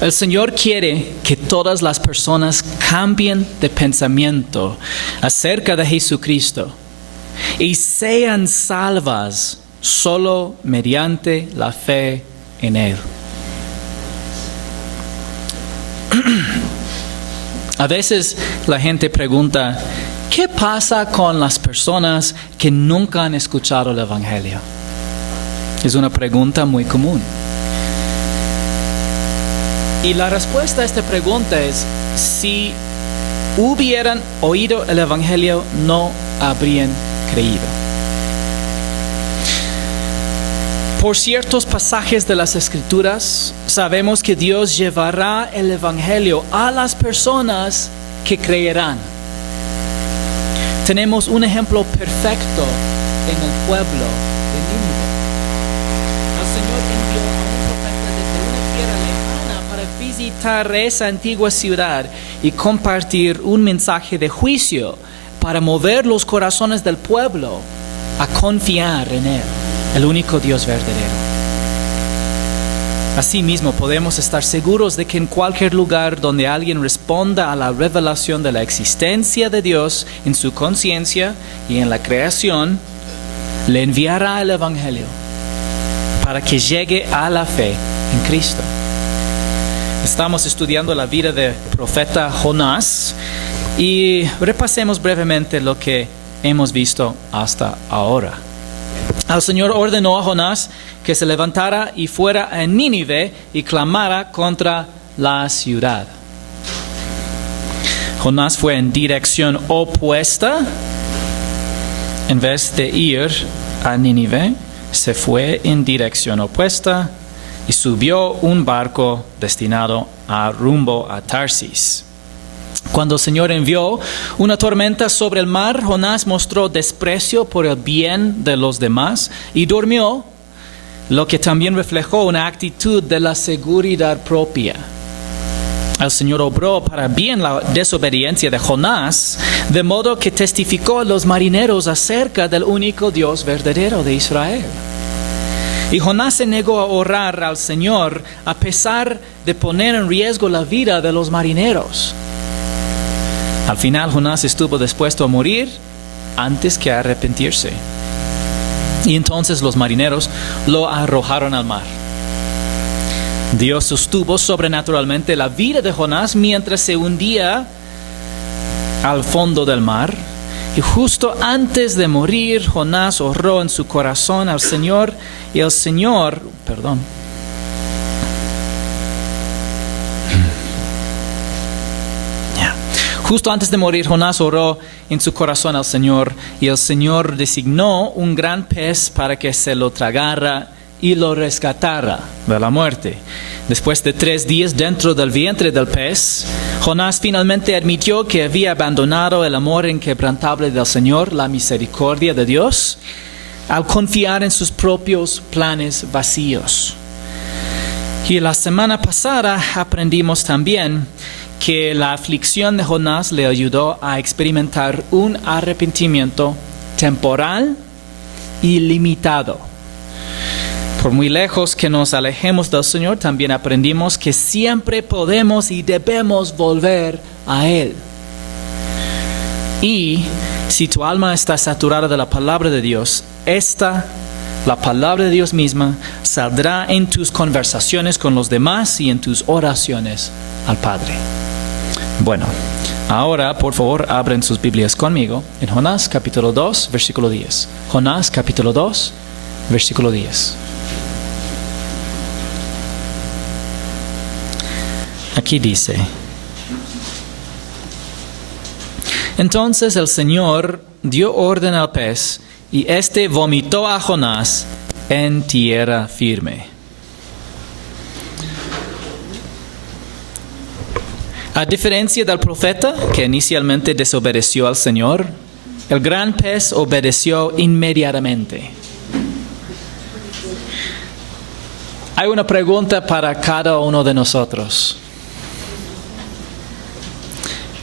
El Señor quiere que todas las personas cambien de pensamiento acerca de Jesucristo y sean salvas solo mediante la fe en Él. A veces la gente pregunta, ¿qué pasa con las personas que nunca han escuchado el Evangelio? Es una pregunta muy común. Y la respuesta a esta pregunta es, si hubieran oído el Evangelio, no habrían creído. Por ciertos pasajes de las Escrituras, sabemos que Dios llevará el Evangelio a las personas que creerán. Tenemos un ejemplo perfecto en el pueblo de Nínive. El Señor envió a un profeta desde una tierra lejana para visitar esa antigua ciudad y compartir un mensaje de juicio para mover los corazones del pueblo a confiar en Él, el único Dios verdadero. Asimismo, podemos estar seguros de que en cualquier lugar donde alguien responda a la revelación de la existencia de Dios en su conciencia y en la creación, le enviará el Evangelio para que llegue a la fe en Cristo. Estamos estudiando la vida del profeta Jonás y repasemos brevemente lo que hemos visto hasta ahora. El Señor ordenó a Jonás que se levantara y fuera a Nínive y clamara contra la ciudad. Jonás fue en dirección opuesta. En vez de ir a Nínive, se fue en dirección opuesta y subió un barco destinado a rumbo a Tarsis. Cuando el Señor envió una tormenta sobre el mar, Jonás mostró desprecio por el bien de los demás y durmió, lo que también reflejó una actitud de la seguridad propia. El Señor obró para bien la desobediencia de Jonás, de modo que testificó a los marineros acerca del único Dios verdadero de Israel. Y Jonás se negó a orar al Señor a pesar de poner en riesgo la vida de los marineros. Al final, Jonás estuvo dispuesto a morir antes que a arrepentirse. Y entonces los marineros lo arrojaron al mar. Dios sostuvo sobrenaturalmente la vida de Jonás mientras se hundía al fondo del mar. Y justo antes de morir, Jonás oró en su corazón al Señor y el Señor, Justo antes de morir, Jonás oró en su corazón al Señor y el Señor designó un gran pez para que se lo tragara y lo rescatara de la muerte. Después de 3 días dentro del vientre del pez, Jonás finalmente admitió que había abandonado el amor inquebrantable del Señor, la misericordia de Dios, al confiar en sus propios planes vacíos. Y la semana pasada aprendimos también que la aflicción de Jonás le ayudó a experimentar un arrepentimiento temporal y limitado. Por muy lejos que nos alejemos del Señor, también aprendimos que siempre podemos y debemos volver a Él. Y si tu alma está saturada de la palabra de Dios, la palabra de Dios misma, saldrá en tus conversaciones con los demás y en tus oraciones al Padre. Bueno, ahora por favor abren sus Biblias conmigo en Jonás capítulo 2, versículo 10. Jonás capítulo 2, versículo 10. Aquí dice: Entonces el Señor dio orden al pez, y éste vomitó a Jonás en tierra firme. A diferencia del profeta, que inicialmente desobedeció al Señor, el gran pez obedeció inmediatamente. Hay una pregunta para cada uno de nosotros.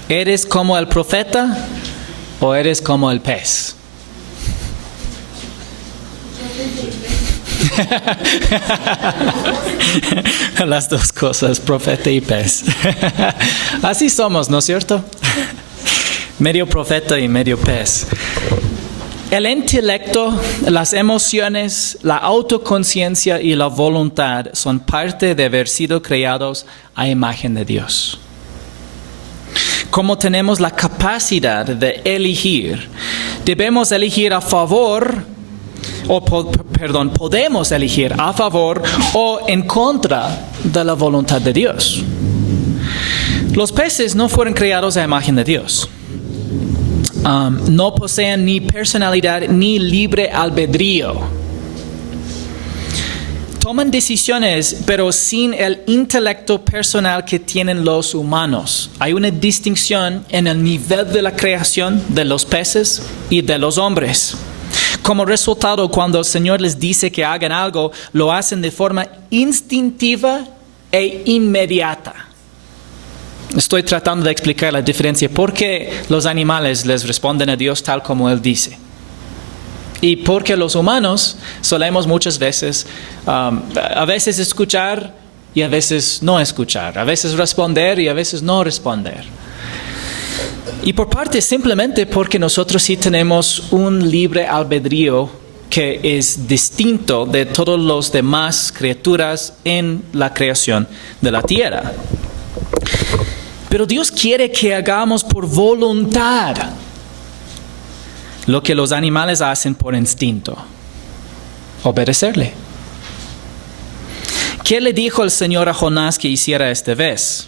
¿Eres como el profeta o eres como el pez? Las dos cosas, profeta y pez. Así somos, ¿no es cierto? Medio profeta y medio pez. El intelecto, las emociones, la autoconciencia y la voluntad son parte de haber sido creados a imagen de Dios. Como tenemos la capacidad de elegir, debemos elegir a favor, podemos elegir a favor o en contra de la voluntad de Dios. Los peces no fueron creados a imagen de Dios. No poseen ni personalidad ni libre albedrío. Toman decisiones, pero sin el intelecto personal que tienen los humanos. Hay una distinción en el nivel de la creación de los peces y de los hombres. Como resultado, cuando el Señor les dice que hagan algo, lo hacen de forma instintiva e inmediata. Estoy tratando de explicar la diferencia. ¿Por qué los animales les responden a Dios tal como Él dice? Y porque los humanos solemos muchas veces, a veces escuchar y a veces no escuchar. A veces responder y a veces no responder. Y por parte simplemente porque nosotros sí tenemos un libre albedrío que es distinto de todas las demás criaturas en la creación de la tierra. Pero Dios quiere que hagamos por voluntad lo que los animales hacen por instinto: obedecerle. ¿Qué le dijo el Señor a Jonás que hiciera esta vez?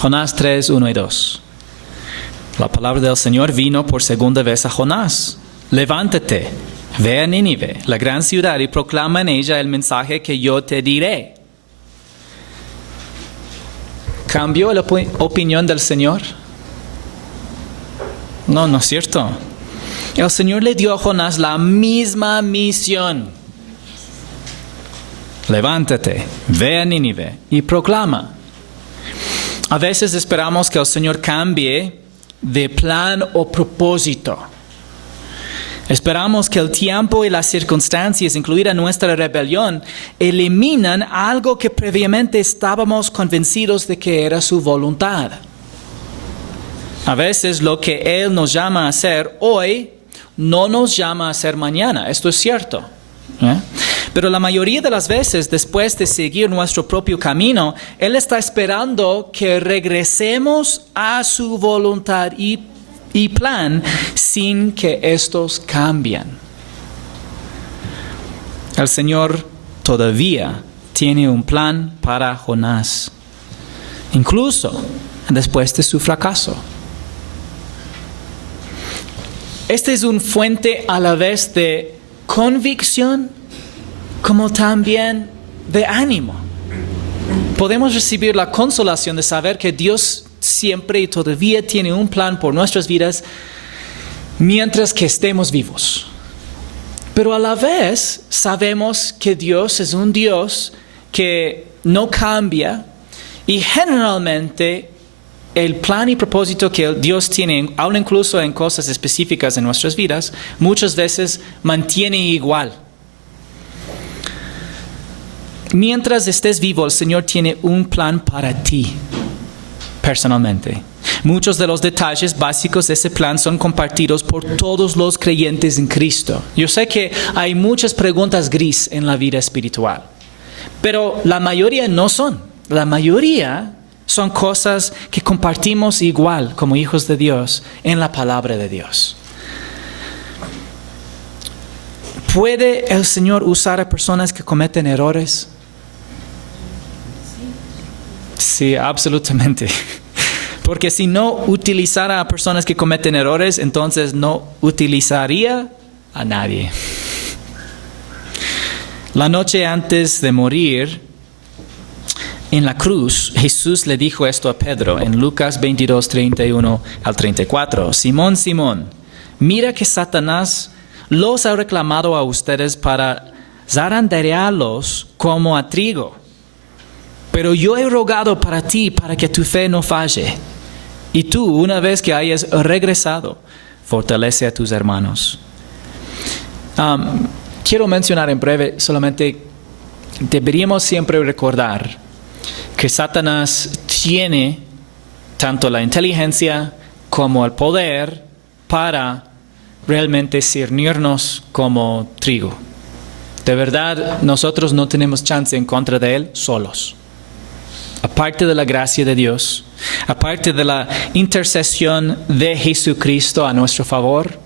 Jonás 3, 1 y 2. La palabra del Señor vino por segunda vez a Jonás. Levántate, ve a Nínive, la gran ciudad, y proclama en ella el mensaje que yo te diré. ¿Cambió la opinión del Señor? No, no es cierto. El Señor le dio a Jonás la misma misión. Levántate, ve a Nínive y proclama. A veces esperamos que el Señor cambie de plan o propósito. Esperamos que el tiempo y las circunstancias, incluida nuestra rebelión, eliminan algo que previamente estábamos convencidos de que era su voluntad. A veces lo que Él nos llama a hacer hoy no nos llama a hacer mañana. Esto es cierto. Pero la mayoría de las veces, después de seguir nuestro propio camino, Él está esperando que regresemos a su voluntad y plan sin que estos cambien. El Señor todavía tiene un plan para Jonás, incluso después de su fracaso. Este es una fuente a la vez de convicción como también de ánimo. Podemos recibir la consolación de saber que Dios siempre y todavía tiene un plan por nuestras vidas mientras que estemos vivos. Pero a la vez sabemos que Dios es un Dios que no cambia y generalmente el plan y propósito que Dios tiene, aun incluso en cosas específicas en nuestras vidas, muchas veces mantiene igual. Mientras estés vivo, el Señor tiene un plan para ti, personalmente. Muchos de los detalles básicos de ese plan son compartidos por todos los creyentes en Cristo. Yo sé que hay muchas preguntas gris en la vida espiritual, pero la mayoría no son. La mayoría son cosas que compartimos igual como hijos de Dios en la palabra de Dios. ¿Puede el Señor usar a personas que cometen errores? Sí, absolutamente. Porque si no utilizara a personas que cometen errores, entonces no utilizaría a nadie. La noche antes de morir en la cruz, Jesús le dijo esto a Pedro en Lucas 22, 31 al 34. Simón, Simón, mira que Satanás los ha reclamado a ustedes para zarandearlos como a trigo. Pero yo he rogado para ti para que tu fe no falle. Y tú, una vez que hayas regresado, fortalece a tus hermanos. quiero mencionar en breve, solamente deberíamos siempre recordar que Satanás tiene tanto la inteligencia como el poder para realmente cernirnos como trigo. De verdad, nosotros no tenemos chance en contra de él solos. Aparte de la gracia de Dios, aparte de la intercesión de Jesucristo a nuestro favor,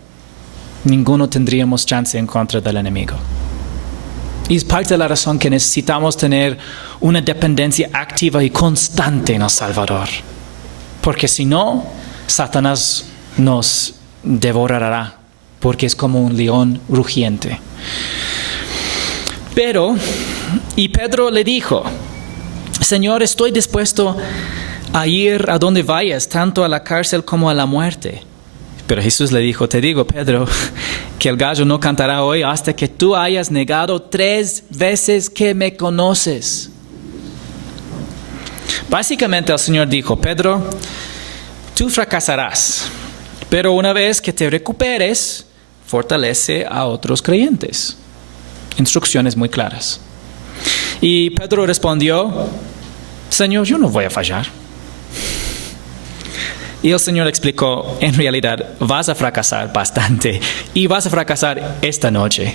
ninguno tendríamos chance en contra del enemigo. Y es parte de la razón que necesitamos tener una dependencia activa y constante en el Salvador. Porque si no, Satanás nos devorará, porque es como un león rugiente. Y Pedro le dijo: Señor, estoy dispuesto a ir a donde vayas, tanto a la cárcel como a la muerte. Pero Jesús le dijo: te digo, Pedro, que el gallo no cantará hoy hasta que tú hayas negado 3 veces que me conoces. Básicamente el Señor dijo: Pedro, tú fracasarás, pero una vez que te recuperes, fortalece a otros creyentes. Instrucciones muy claras. Y Pedro respondió: Señor, yo no voy a fallar. Y el Señor explicó: en realidad vas a fracasar bastante y vas a fracasar esta noche.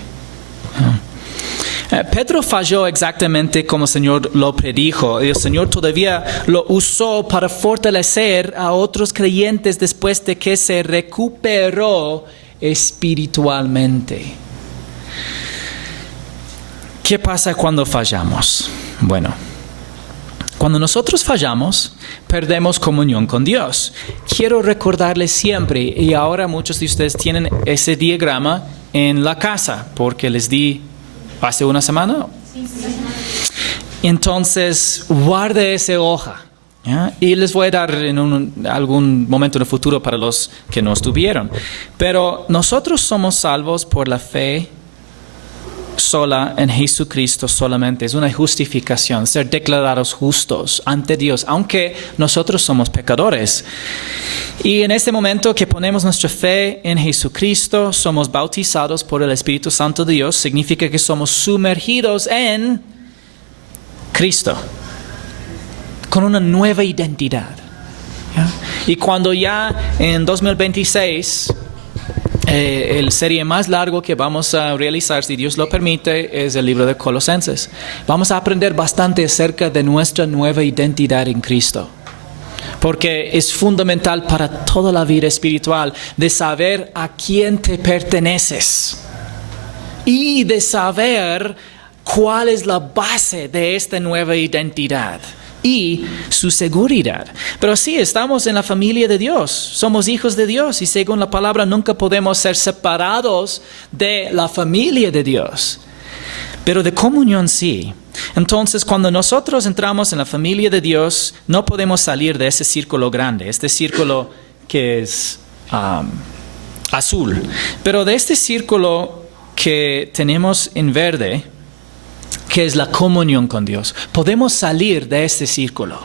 Pedro falló exactamente como el Señor lo predijo, y el Señor todavía lo usó para fortalecer a otros creyentes después de que se recuperó espiritualmente. ¿Qué pasa cuando fallamos? Bueno, cuando nosotros fallamos, perdemos comunión con Dios. Quiero recordarles siempre, y ahora muchos de ustedes tienen ese diagrama en la casa, porque les di hace una semana. Sí. Entonces, guarde esa hoja, ¿ya? Y les voy a dar en algún momento en el futuro para los que no estuvieron. Pero nosotros somos salvos por la fe sola en Jesucristo solamente. Es una justificación, ser declarados justos ante Dios, aunque nosotros somos pecadores. Y en este momento que ponemos nuestra fe en Jesucristo, somos bautizados por el Espíritu Santo de Dios, significa que somos sumergidos en Cristo, con una nueva identidad. ¿Ya? Y cuando ya en 2026... el serie más largo que vamos a realizar, si Dios lo permite, es el libro de Colosenses. Vamos a aprender bastante acerca de nuestra nueva identidad en Cristo, porque es fundamental para toda la vida espiritual de saber a quién te perteneces y de saber cuál es la base de esta nueva identidad y su seguridad. Pero sí, estamos en la familia de Dios, somos hijos de Dios, y según la palabra nunca podemos ser separados de la familia de Dios, pero de comunión sí. Entonces, cuando nosotros entramos en la familia de Dios, no podemos salir de ese círculo grande, este círculo que es azul, pero de este círculo que tenemos en verde, que es la comunión con Dios. Podemos salir de este círculo.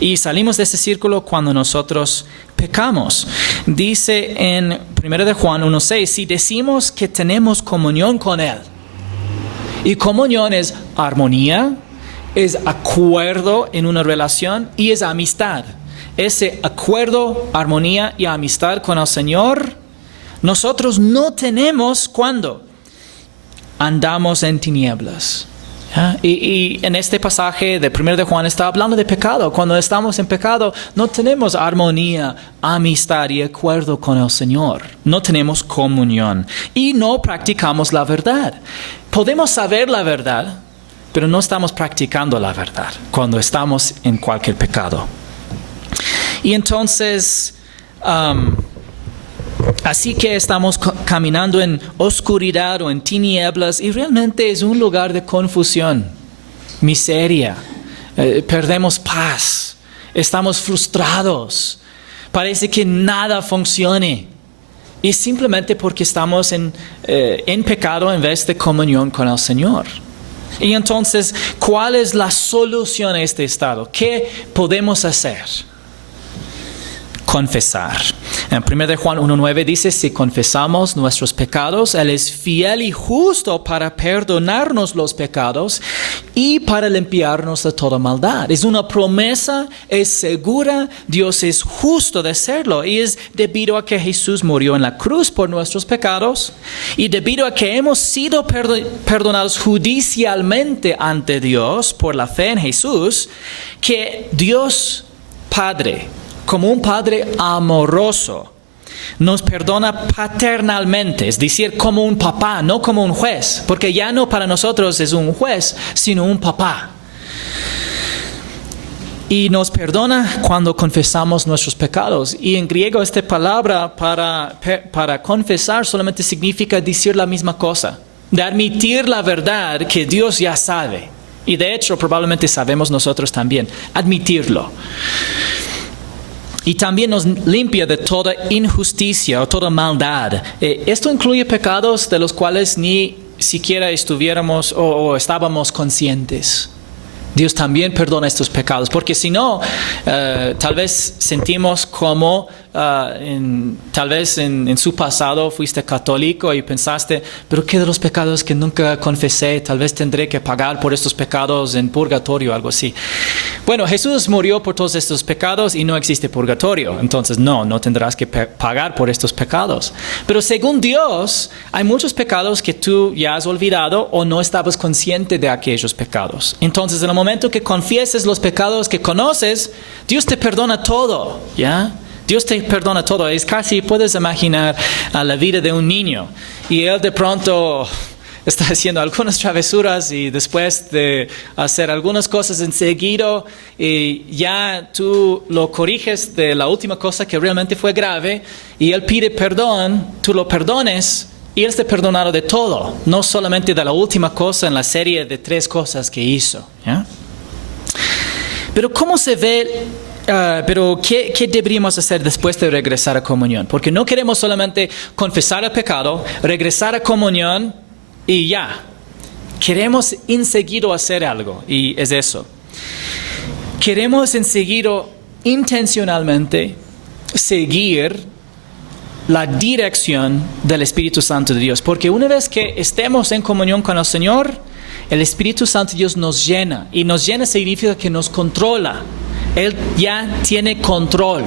Y salimos de este círculo cuando nosotros pecamos. Dice en 1 de Juan 1:6, si decimos que tenemos comunión con Él. Y comunión es armonía, es acuerdo en una relación y es amistad. Ese acuerdo, armonía y amistad con el Señor, nosotros no tenemos cuando andamos en tinieblas. Y en este pasaje de 1 de Juan está hablando de pecado. Cuando estamos en pecado no tenemos armonía, amistad y acuerdo con el Señor. No tenemos comunión y no practicamos la verdad. Podemos saber la verdad, pero no estamos practicando la verdad cuando estamos en cualquier pecado. Y entonces... así que estamos caminando en oscuridad o en tinieblas, y realmente es un lugar de confusión, miseria, perdemos paz, estamos frustrados, parece que nada funcione. Y simplemente porque estamos en pecado en vez de comunión con el Señor. Y entonces, ¿cuál es la solución a este estado? ¿Qué podemos hacer? confesar. En 1 Juan 1:9 dice, si confesamos nuestros pecados, Él es fiel y justo para perdonarnos los pecados y para limpiarnos de toda maldad. Es una promesa, es segura, Dios es justo de hacerlo y es debido a que Jesús murió en la cruz por nuestros pecados y debido a que hemos sido perdonados judicialmente ante Dios por la fe en Jesús, que Dios Padre, como un Padre amoroso, nos perdona paternalmente, es decir, como un papá, no como un juez, porque ya no para nosotros es un juez, sino un papá. Y nos perdona cuando confesamos nuestros pecados. Y en griego esta palabra para confesar solamente significa decir la misma cosa, de admitir la verdad que Dios ya sabe. Y de hecho probablemente sabemos nosotros también, admitirlo. Y también nos limpia de toda injusticia o toda maldad. Esto incluye pecados de los cuales ni siquiera estuviéramos o estábamos conscientes. Dios también perdona estos pecados, porque si no, tal vez sentimos como, tal vez en su pasado fuiste católico y pensaste, pero ¿qué de los pecados que nunca confesé? Tal vez tendré que pagar por estos pecados en purgatorio o algo así. Bueno, Jesús murió por todos estos pecados y no existe purgatorio, entonces no tendrás que pagar por estos pecados. Pero según Dios, hay muchos pecados que tú ya has olvidado o no estabas consciente de aquellos pecados. Entonces, en el momento que confieses los pecados que conoces, Dios te perdona todo, ¿ya? Dios te perdona todo. Es casi, puedes imaginar a la vida de un niño y él de pronto está haciendo algunas travesuras y después de hacer algunas cosas enseguida ya tú lo corriges de la última cosa que realmente fue grave y él pide perdón, tú lo perdones y él está perdonado de todo, no solamente de la última cosa en la serie de 3 cosas que hizo, ¿ya? Pero ¿cómo se ve? Pero ¿qué deberíamos hacer después de regresar a comunión? Porque no queremos solamente confesar el pecado, regresar a comunión y ya. Queremos enseguida hacer algo y es eso. Queremos enseguida intencionalmente seguir la dirección del Espíritu Santo de Dios. Porque una vez que estemos en comunión con el Señor, el Espíritu Santo de Dios nos llena. Y nos llena significa que nos controla. Él ya tiene control.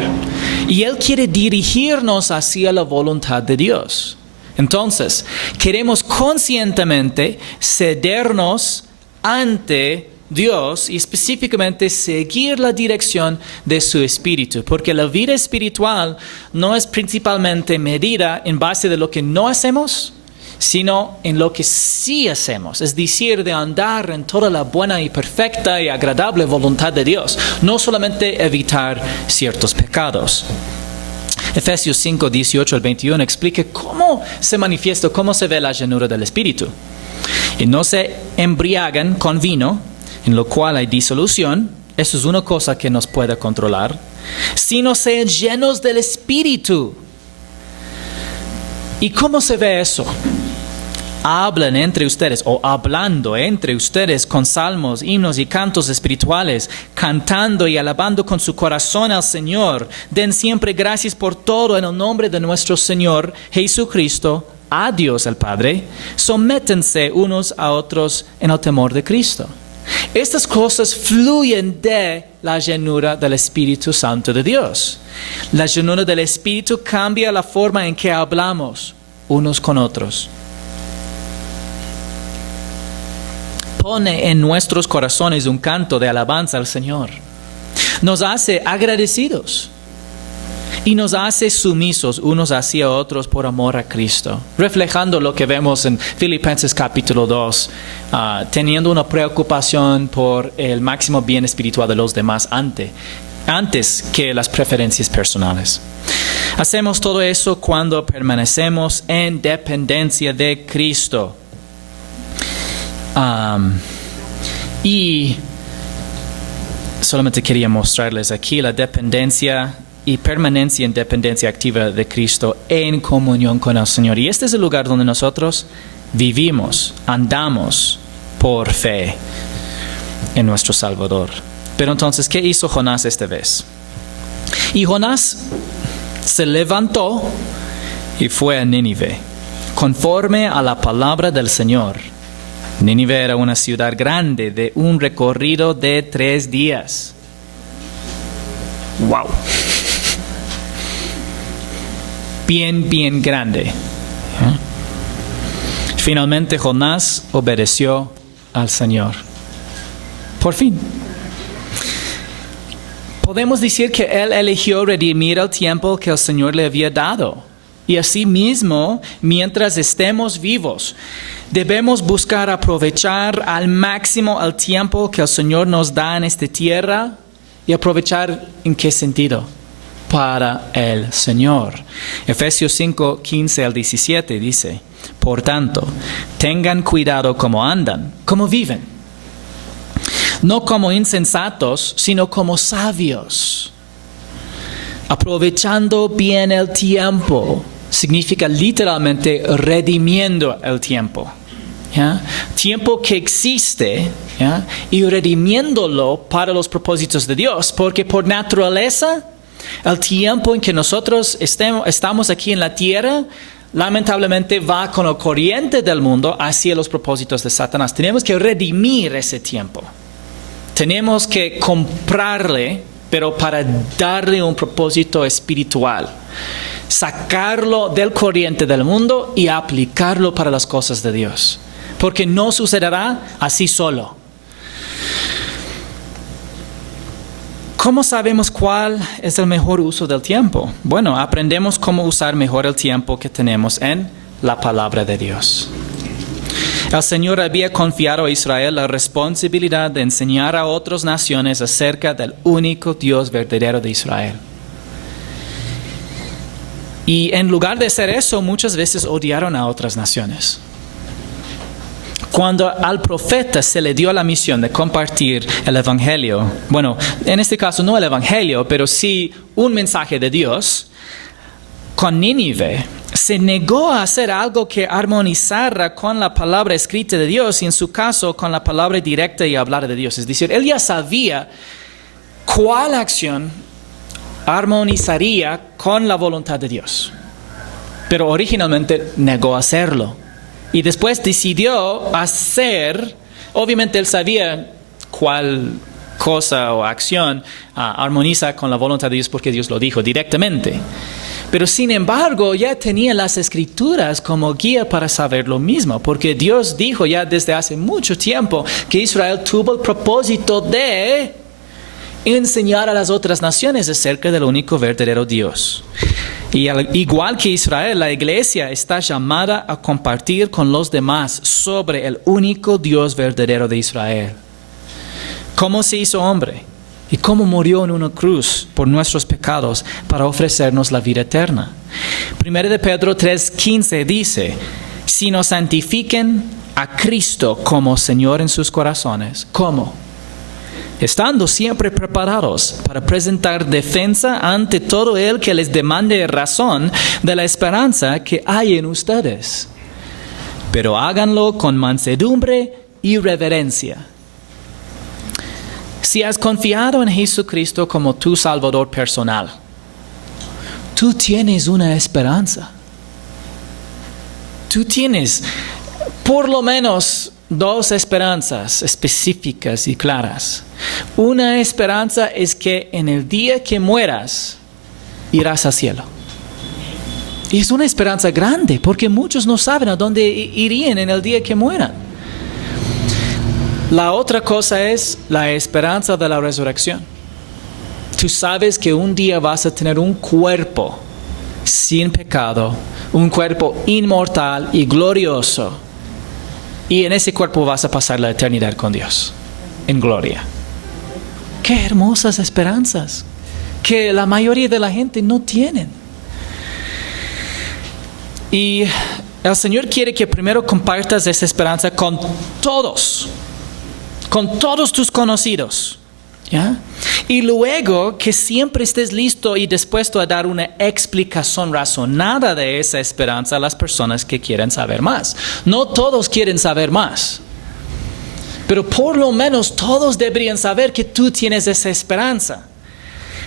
Y Él quiere dirigirnos hacia la voluntad de Dios. Entonces, queremos conscientemente cedernos ante Dios y específicamente seguir la dirección de su Espíritu, porque la vida espiritual no es principalmente medida en base de lo que no hacemos, sino en lo que sí hacemos, es decir, de andar en toda la buena y perfecta y agradable voluntad de Dios, no solamente evitar ciertos pecados. Efesios 5, 18 al 21 explica cómo se manifiesta, cómo se ve la llenura del Espíritu. Y no se embriagan con vino, en lo cual hay disolución, eso es una cosa que nos puede controlar, sino sean llenos del Espíritu. ¿Y cómo se ve eso? Hablan entre ustedes o hablando entre ustedes con salmos, himnos y cantos espirituales, cantando y alabando con su corazón al Señor. Den siempre gracias por todo en el nombre de nuestro Señor Jesucristo, a Dios el Padre. Sométense unos a otros en el temor de Cristo. Estas cosas fluyen de la llenura del Espíritu Santo de Dios. La llenura del Espíritu cambia la forma en que hablamos unos con otros. Pone en nuestros corazones un canto de alabanza al Señor. Nos hace agradecidos y nos hace sumisos unos hacia otros por amor a Cristo, reflejando lo que vemos en Filipenses capítulo 2, teniendo una preocupación por el máximo bien espiritual de los demás antes que las preferencias personales. Hacemos todo eso cuando permanecemos en dependencia de Cristo. Y solamente quería mostrarles aquí la dependencia y permanencia en dependencia activa de Cristo en comunión con el Señor. Y este es el lugar donde nosotros vivimos, andamos por fe en nuestro Salvador. Pero entonces, ¿qué hizo Jonás esta vez? Y Jonás se levantó y fue a Nínive, conforme a la palabra del Señor. Nínive era una ciudad grande de un recorrido de 3 días. ¡Wow! Bien grande. Finalmente Jonás obedeció al Señor. Por fin. Podemos decir que él eligió redimir el tiempo que el Señor le había dado. Y asimismo, mientras estemos vivos, debemos buscar aprovechar al máximo el tiempo que el Señor nos da en esta tierra. ¿Y aprovechar en qué sentido? Para el Señor. Efesios 5, 15 al 17 dice: por tanto, tengan cuidado cómo andan, cómo viven. No como insensatos, sino como sabios. Aprovechando bien el tiempo. Significa literalmente redimiendo el tiempo. ¿Ya? Tiempo que existe, ¿ya? Y redimiéndolo para los propósitos de Dios. Porque por naturaleza, el tiempo en que nosotros estamos aquí en la tierra, lamentablemente va con la corriente del mundo hacia los propósitos de Satanás. Tenemos que redimir ese tiempo. Tenemos que comprarle, pero para darle un propósito espiritual. Sacarlo del corriente del mundo y aplicarlo para las cosas de Dios. Porque no sucederá así solo. ¿Cómo sabemos cuál es el mejor uso del tiempo? Bueno, aprendemos cómo usar mejor el tiempo que tenemos en la palabra de Dios. El Señor había confiado a Israel la responsabilidad de enseñar a otras naciones acerca del único Dios verdadero de Israel. Y en lugar de hacer eso, muchas veces odiaron a otras naciones. Cuando al profeta se le dio la misión de compartir el evangelio, bueno, en este caso no el evangelio, pero sí un mensaje de Dios, con Nínive, se negó a hacer algo que armonizara con la palabra escrita de Dios y en su caso con la palabra directa y hablada de Dios. Es decir, él ya sabía cuál acción armonizaría con la voluntad de Dios, pero originalmente negó hacerlo. Y después decidió hacer, obviamente él sabía cuál cosa o acción armoniza con la voluntad de Dios porque Dios lo dijo directamente. Pero sin embargo ya tenía las escrituras como guía para saber lo mismo, porque Dios dijo ya desde hace mucho tiempo que Israel tuvo el propósito de enseñar a las otras naciones acerca del único verdadero Dios. Y igual que Israel, la iglesia está llamada a compartir con los demás sobre el único Dios verdadero de Israel. ¿Cómo se hizo hombre? ¿Y cómo murió en una cruz por nuestros pecados para ofrecernos la vida eterna? 1 de Pedro 3:15 dice: sino santifiquen a Cristo como Señor en sus corazones. ¿Cómo? Estando siempre preparados para presentar defensa ante todo el que les demande razón de la esperanza que hay en ustedes. Pero háganlo con mansedumbre y reverencia. Si has confiado en Jesucristo como tu Salvador personal, tú tienes una esperanza. Tú tienes por lo menos 2 esperanzas específicas y claras. Una esperanza es que en el día que mueras, irás al cielo. Y es una esperanza grande, porque muchos no saben a dónde irían en el día que mueran. La otra cosa es la esperanza de la resurrección. Tú sabes que un día vas a tener un cuerpo sin pecado, un cuerpo inmortal y glorioso. Y en ese cuerpo vas a pasar la eternidad con Dios, en gloria. ¡Qué hermosas esperanzas! Que la mayoría de la gente no tienen. Y el Señor quiere que primero compartas esa esperanza con todos tus conocidos. ¿Ya? Y luego que siempre estés listo y dispuesto a dar una explicación razonada de esa esperanza a las personas que quieren saber más. No todos quieren saber más, pero por lo menos todos deberían saber que tú tienes esa esperanza.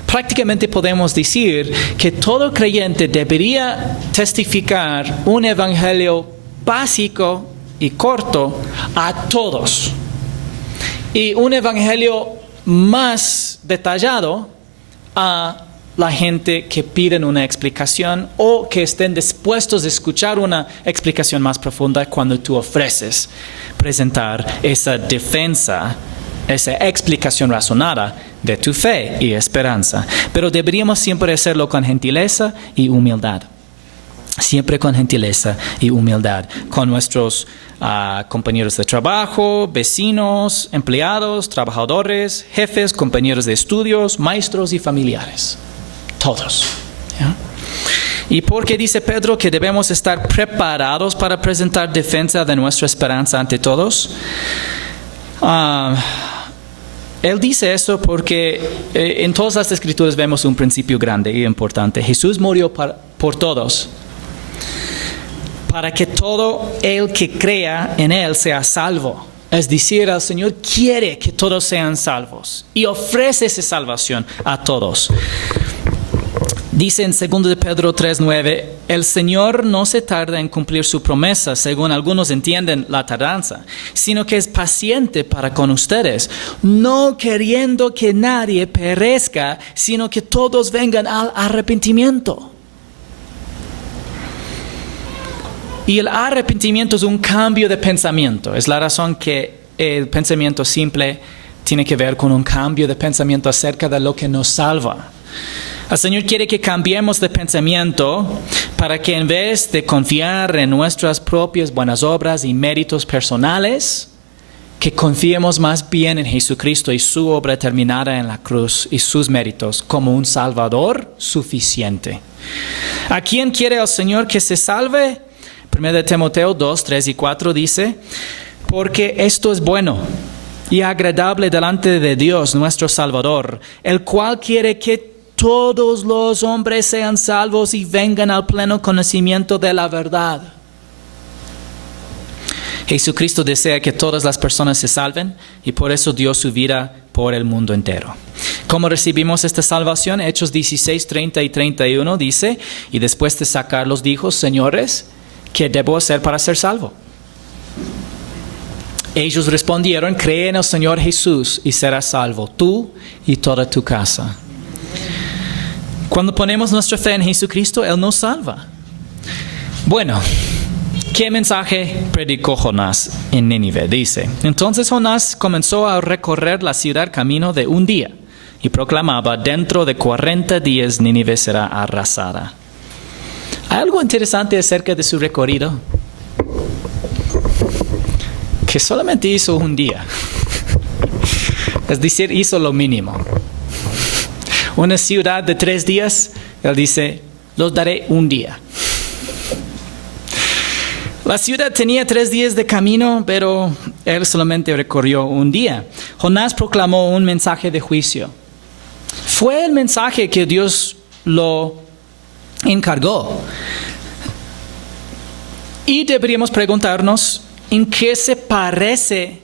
Prácticamente podemos decir que todo creyente debería testificar un evangelio básico y corto a todos. Y un evangelio más detallado a la gente que piden una explicación o que estén dispuestos a escuchar una explicación más profunda cuando tú ofreces presentar esa defensa, esa explicación razonada de tu fe y esperanza. Pero deberíamos siempre hacerlo con gentileza y humildad. Siempre con gentileza y humildad, con nuestros compañeros de trabajo, vecinos, empleados, trabajadores, jefes, compañeros de estudios, maestros y familiares. Todos. ¿Ya? ¿Y por qué dice Pedro que debemos estar preparados para presentar defensa de nuestra esperanza ante todos? Él dice eso porque en todas las escrituras vemos un principio grande y importante. Jesús murió por todos, para que todo el que crea en Él sea salvo. Es decir, el Señor quiere que todos sean salvos y ofrece esa salvación a todos. Dice en 2 de Pedro 3:9, el Señor no se tarda en cumplir su promesa, según algunos entienden la tardanza, sino que es paciente para con ustedes, no queriendo que nadie perezca, sino que todos vengan al arrepentimiento. Y el arrepentimiento es un cambio de pensamiento. Es la razón que el pensamiento simple tiene que ver con un cambio de pensamiento acerca de lo que nos salva. El Señor quiere que cambiemos de pensamiento para que en vez de confiar en nuestras propias buenas obras y méritos personales, que confiemos más bien en Jesucristo y su obra terminada en la cruz y sus méritos como un Salvador suficiente. ¿A quién quiere el Señor que se salve? 1 Timoteo 2, 3 y 4 dice, porque esto es bueno y agradable delante de Dios nuestro Salvador, el cual quiere que todos los hombres sean salvos y vengan al pleno conocimiento de la verdad. Jesucristo desea que todas las personas se salven y por eso dio su vida por el mundo entero. ¿Cómo recibimos esta salvación? Hechos 16, 30 y 31 dice, y después de sacarlos dijo, señores, ¿qué debo hacer para ser salvo? Ellos respondieron, cree en el Señor Jesús y serás salvo, tú y toda tu casa. Cuando ponemos nuestra fe en Jesucristo, Él nos salva. Bueno, ¿qué mensaje predicó Jonás en Nínive? Dice, entonces Jonás comenzó a recorrer la ciudad camino de un día y proclamaba, dentro de 40 días Nínive será arrasada. ¿Hay algo interesante acerca de su recorrido? Que solamente hizo un día. Es decir, hizo lo mínimo. Una ciudad de 3 días, Él dice, los daré un día. La ciudad tenía 3 días de camino, pero Él solamente recorrió un día. Jonás proclamó un mensaje de juicio. Fue el mensaje que Dios lo encargó. Y deberíamos preguntarnos, ¿en qué se parece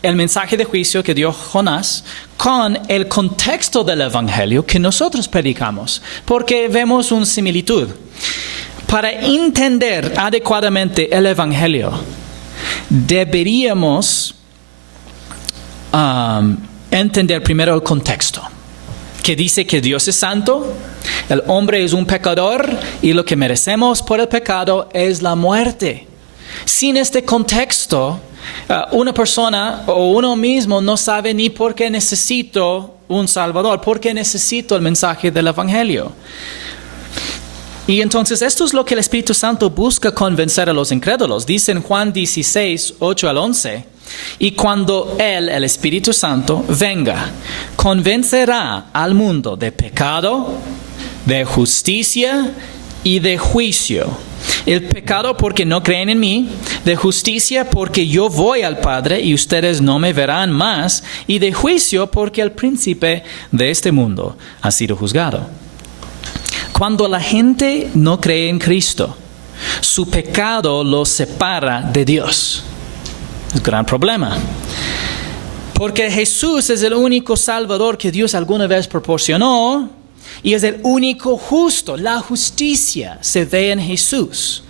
el mensaje de juicio que dio Jonás con el contexto del evangelio que nosotros predicamos? Porque vemos una similitud. Para entender adecuadamente el evangelio, deberíamos entender primero el contexto, que dice que Dios es santo, el hombre es un pecador y lo que merecemos por el pecado es la muerte. Sin este contexto, una persona o uno mismo no sabe ni por qué necesito un Salvador, por qué necesito el mensaje del Evangelio. Y entonces esto es lo que el Espíritu Santo busca convencer a los incrédulos. Dice en Juan 16, 8 al 11, y cuando Él, el Espíritu Santo, venga, convencerá al mundo de pecado, de justicia y de juicio. El pecado porque no creen en mí, de justicia porque yo voy al Padre y ustedes no me verán más, y de juicio porque el príncipe de este mundo ha sido juzgado. Cuando la gente no cree en Cristo, su pecado los separa de Dios. Es un gran problema. Porque Jesús es el único Salvador que Dios alguna vez proporcionó y es el único justo. La justicia se ve en Jesús.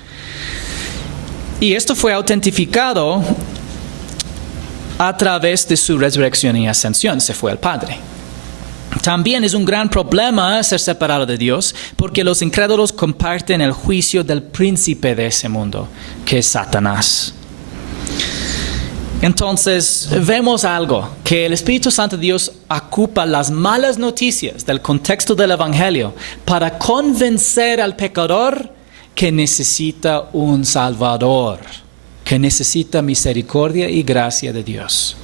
Y esto fue autentificado a través de su resurrección y ascensión. Se fue al Padre. También es un gran problema ser separado de Dios porque los incrédulos comparten el juicio del príncipe de ese mundo, que es Satanás. Entonces vemos algo, que el Espíritu Santo de Dios ocupa las malas noticias del contexto del Evangelio para convencer al pecador que necesita un Salvador, que necesita misericordia y gracia de Dios.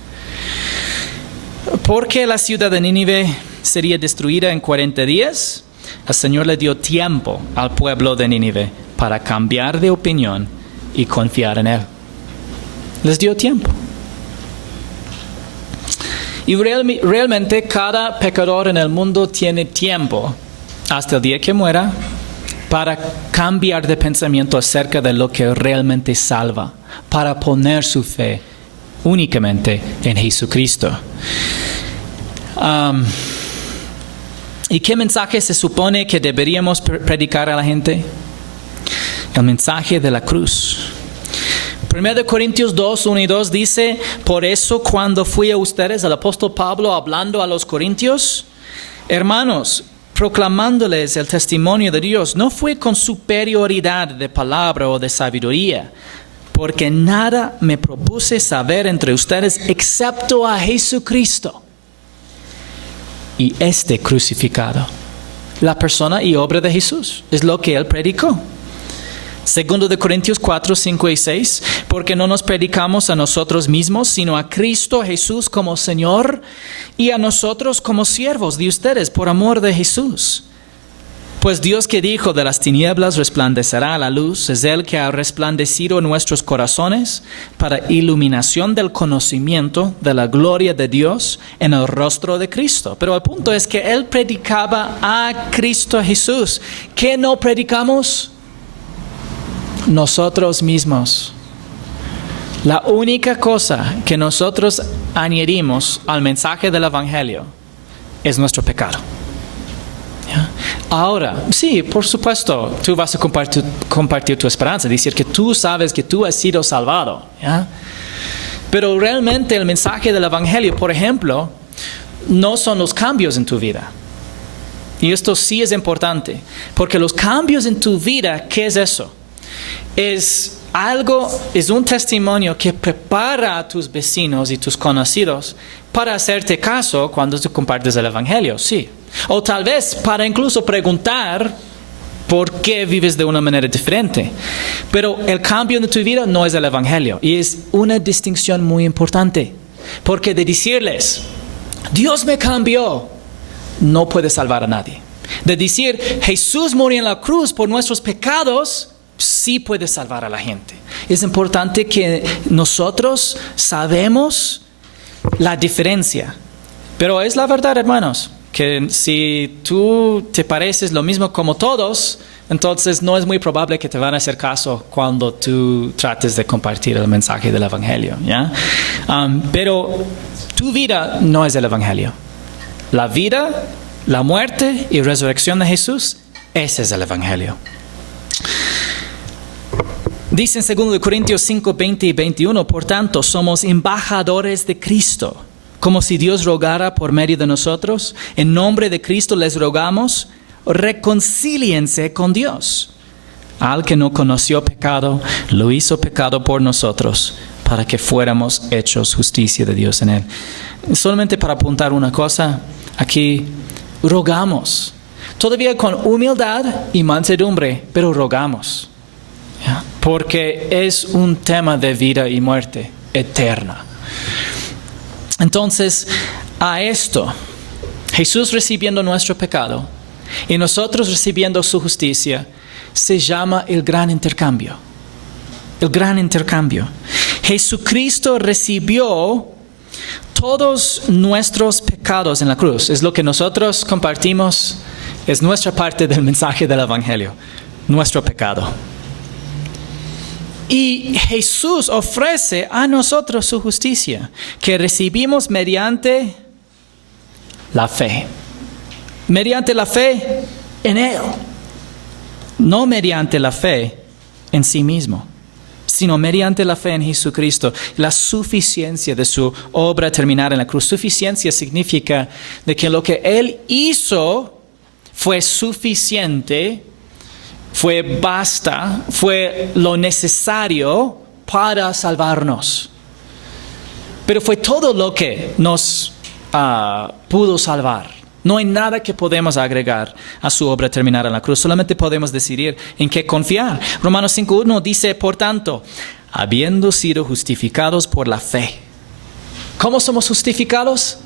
Porque la ciudad de Nínive sería destruida en 40 días, el Señor le dio tiempo al pueblo de Nínive para cambiar de opinión y confiar en Él. Les dio tiempo. Y realmente cada pecador en el mundo tiene tiempo hasta el día que muera para cambiar de pensamiento acerca de lo que realmente salva, para poner su fe únicamente en Jesucristo. ¿Y qué mensaje se supone que deberíamos predicar a la gente? El mensaje de la cruz. 1 Corintios 2, 1 y 2 dice: por eso cuando fui a ustedes, el apóstol Pablo hablando a los corintios, hermanos, proclamándoles el testimonio de Dios, no fue con superioridad de palabra o de sabiduría, porque nada me propuse saber entre ustedes excepto a Jesucristo y este crucificado. La persona y obra de Jesús es lo que Él predicó. 2 de Corintios 4, 5 y 6, porque no nos predicamos a nosotros mismos, sino a Cristo Jesús como Señor y a nosotros como siervos de ustedes por amor de Jesús. Pues Dios que dijo de las tinieblas resplandecerá la luz, es Él que ha resplandecido en nuestros corazones para iluminación del conocimiento de la gloria de Dios en el rostro de Cristo. Pero el punto es que Él predicaba a Cristo Jesús. ¿Qué no predicamos? Nosotros mismos. La única cosa que nosotros añadimos al mensaje del Evangelio es nuestro pecado. ¿Ya? Ahora, sí, por supuesto, tú vas a compartir tu esperanza, decir que tú sabes que tú has sido salvado. ¿Ya? Pero realmente el mensaje del Evangelio, por ejemplo, no son los cambios en tu vida. Y esto sí es importante, porque los cambios en tu vida, ¿qué es eso? Es un testimonio que prepara a tus vecinos y tus conocidos para hacerte caso cuando tú compartes el Evangelio, sí. O tal vez para incluso preguntar por qué vives de una manera diferente. Pero el cambio de tu vida no es el Evangelio. Y es una distinción muy importante. Porque de decirles, Dios me cambió, no puede salvar a nadie. De decir, Jesús murió en la cruz por nuestros pecados, sí puede salvar a la gente. Es importante que nosotros sabemos la diferencia. Pero es la verdad, hermanos, que si tú te pareces lo mismo como todos, entonces no es muy probable que te van a hacer caso cuando tú trates de compartir el mensaje del Evangelio, ¿ya? Pero tu vida no es el Evangelio. La vida, la muerte y resurrección de Jesús, ese es el Evangelio. Dice en 2 Corintios 5, 20 y 21, por tanto, somos embajadores de Cristo, como si Dios rogara por medio de nosotros. En nombre de Cristo les rogamos, reconcíliense con Dios. Al que no conoció pecado, lo hizo pecado por nosotros, para que fuéramos hechos justicia de Dios en Él. Solamente para apuntar una cosa, aquí rogamos, todavía con humildad y mansedumbre, pero rogamos. Porque es un tema de vida y muerte eterna. Entonces, a esto, Jesús recibiendo nuestro pecado y nosotros recibiendo su justicia, se llama el gran intercambio. El gran intercambio. Jesucristo recibió todos nuestros pecados en la cruz. Es lo que nosotros compartimos, es nuestra parte del mensaje del Evangelio, nuestro pecado. Y Jesús ofrece a nosotros su justicia, que recibimos mediante la fe. Mediante la fe en Él. No mediante la fe en sí mismo, sino mediante la fe en Jesucristo. La suficiencia de su obra terminada en la cruz. Suficiencia significa de que lo que Él hizo fue suficiente, fue basta, fue lo necesario para salvarnos. Pero fue todo lo que nos pudo salvar. No hay nada que podemos agregar a su obra terminada en la cruz. Solamente podemos decidir en qué confiar. Romanos 5:1 dice, por tanto, habiendo sido justificados por la fe. ¿Cómo somos justificados?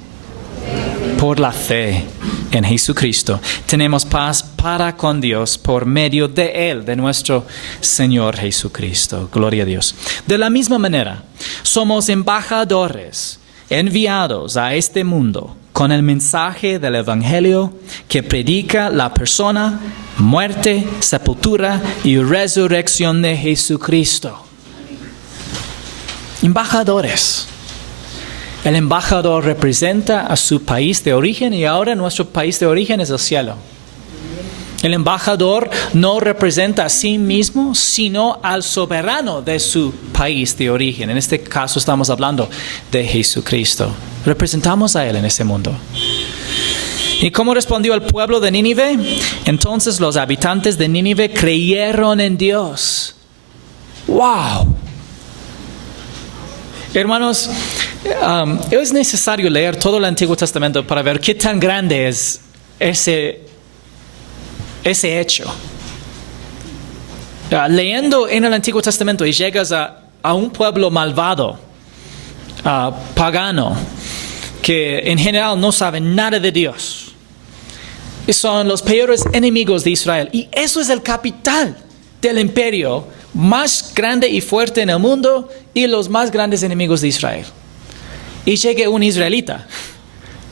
Por la fe en Jesucristo. Tenemos paz para con Dios por medio de Él, de nuestro Señor Jesucristo. Gloria a Dios. De la misma manera, somos embajadores enviados a este mundo con el mensaje del Evangelio que predica la persona, muerte, sepultura y resurrección de Jesucristo. Embajadores. El embajador representa a su país de origen y ahora nuestro país de origen es el cielo. El embajador no representa a sí mismo, sino al soberano de su país de origen. En este caso estamos hablando de Jesucristo. Representamos a Él en ese mundo. ¿Y cómo respondió el pueblo de Nínive? Entonces los habitantes de Nínive creyeron en Dios. ¡Wow! Hermanos, es necesario leer todo el Antiguo Testamento para ver qué tan grande es ese hecho. Leyendo en el Antiguo Testamento y llegas a un pueblo malvado, pagano, que en general no sabe nada de Dios. Y son los peores enemigos de Israel. Y eso es el capital del imperio más grande y fuerte en el mundo y los más grandes enemigos de Israel. Y llega un israelita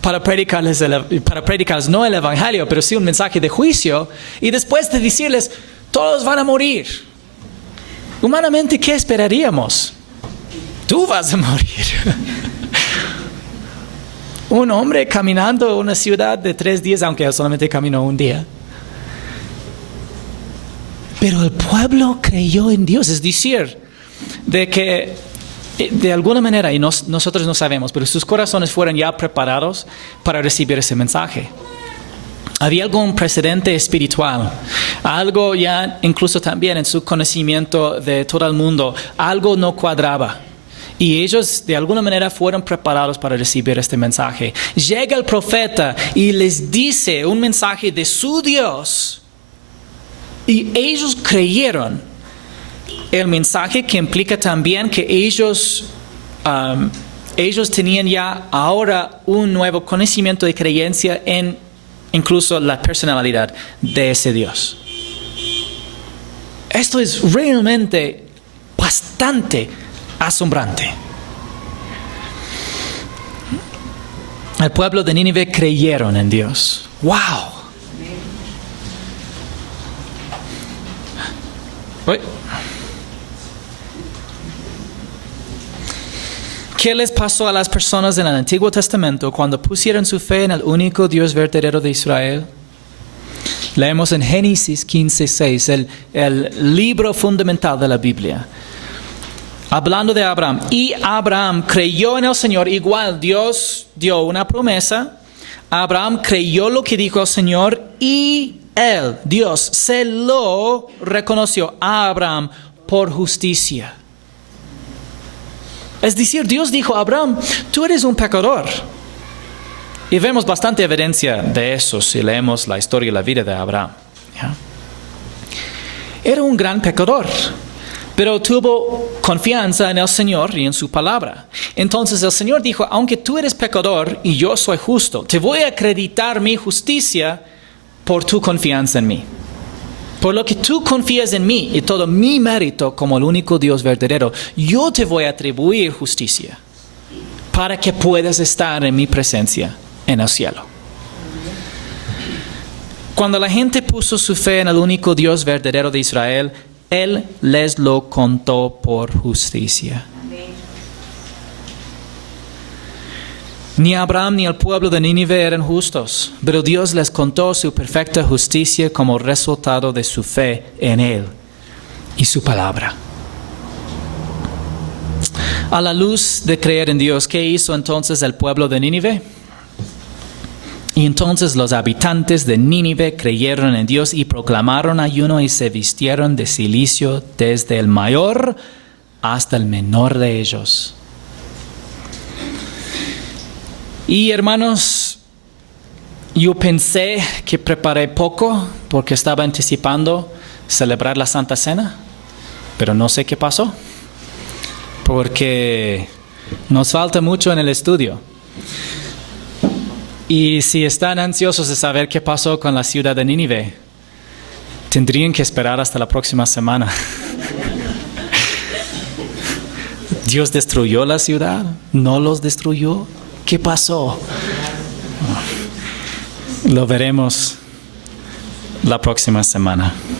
para predicarles no el evangelio, pero sí un mensaje de juicio, y después de decirles, todos van a morir. Humanamente, ¿qué esperaríamos? Tú vas a morir. Un hombre caminando una ciudad de 3 días, aunque él solamente caminó un día. Pero el pueblo creyó en Dios, es decir, de que de alguna manera, y nosotros no sabemos, pero sus corazones fueron ya preparados para recibir ese mensaje. Había algún precedente espiritual, algo ya incluso también en su conocimiento de todo el mundo, algo no cuadraba. Y ellos de alguna manera fueron preparados para recibir este mensaje. Llega el profeta y les dice un mensaje de su Dios. Y ellos creyeron el mensaje, que implica también que ellos tenían ya ahora un nuevo conocimiento y creencia en incluso la personalidad de ese Dios. Esto es realmente bastante asombrante. El pueblo de Nínive creyeron en Dios. ¡Wow! ¿Qué les pasó a las personas en el Antiguo Testamento cuando pusieron su fe en el único Dios verdadero de Israel? Leemos en Génesis 15:6, el libro fundamental de la Biblia. Hablando de Abraham. Y Abraham creyó en el Señor. Igual Dios dio una promesa. Abraham creyó lo que dijo el Señor y él, Dios, se lo reconoció a Abraham por justicia. Es decir, Dios dijo a Abraham, tú eres un pecador. Y vemos bastante evidencia de eso si leemos la historia y la vida de Abraham. ¿Ya? Era un gran pecador, pero tuvo confianza en el Señor y en su palabra. Entonces el Señor dijo, aunque tú eres pecador y yo soy justo, te voy a acreditar mi justicia por tu confianza en mí. Por lo que tú confías en mí y todo mi mérito como el único Dios verdadero, yo te voy a atribuir justicia para que puedas estar en mi presencia en el cielo. Cuando la gente puso su fe en el único Dios verdadero de Israel, Él les lo contó por justicia. Ni Abraham ni el pueblo de Nínive eran justos, pero Dios les contó su perfecta justicia como resultado de su fe en Él y su palabra. A la luz de creer en Dios, ¿qué hizo entonces el pueblo de Nínive? Y entonces los habitantes de Nínive creyeron en Dios y proclamaron ayuno y se vistieron de cilicio desde el mayor hasta el menor de ellos. Y hermanos, yo pensé que preparé poco porque estaba anticipando celebrar la Santa Cena, pero no sé qué pasó, porque nos falta mucho en el estudio. Y si están ansiosos de saber qué pasó con la ciudad de Nínive, tendrían que esperar hasta la próxima semana. ¿Dios destruyó la ciudad? ¿No los destruyó? ¿Qué pasó? Lo veremos la próxima semana.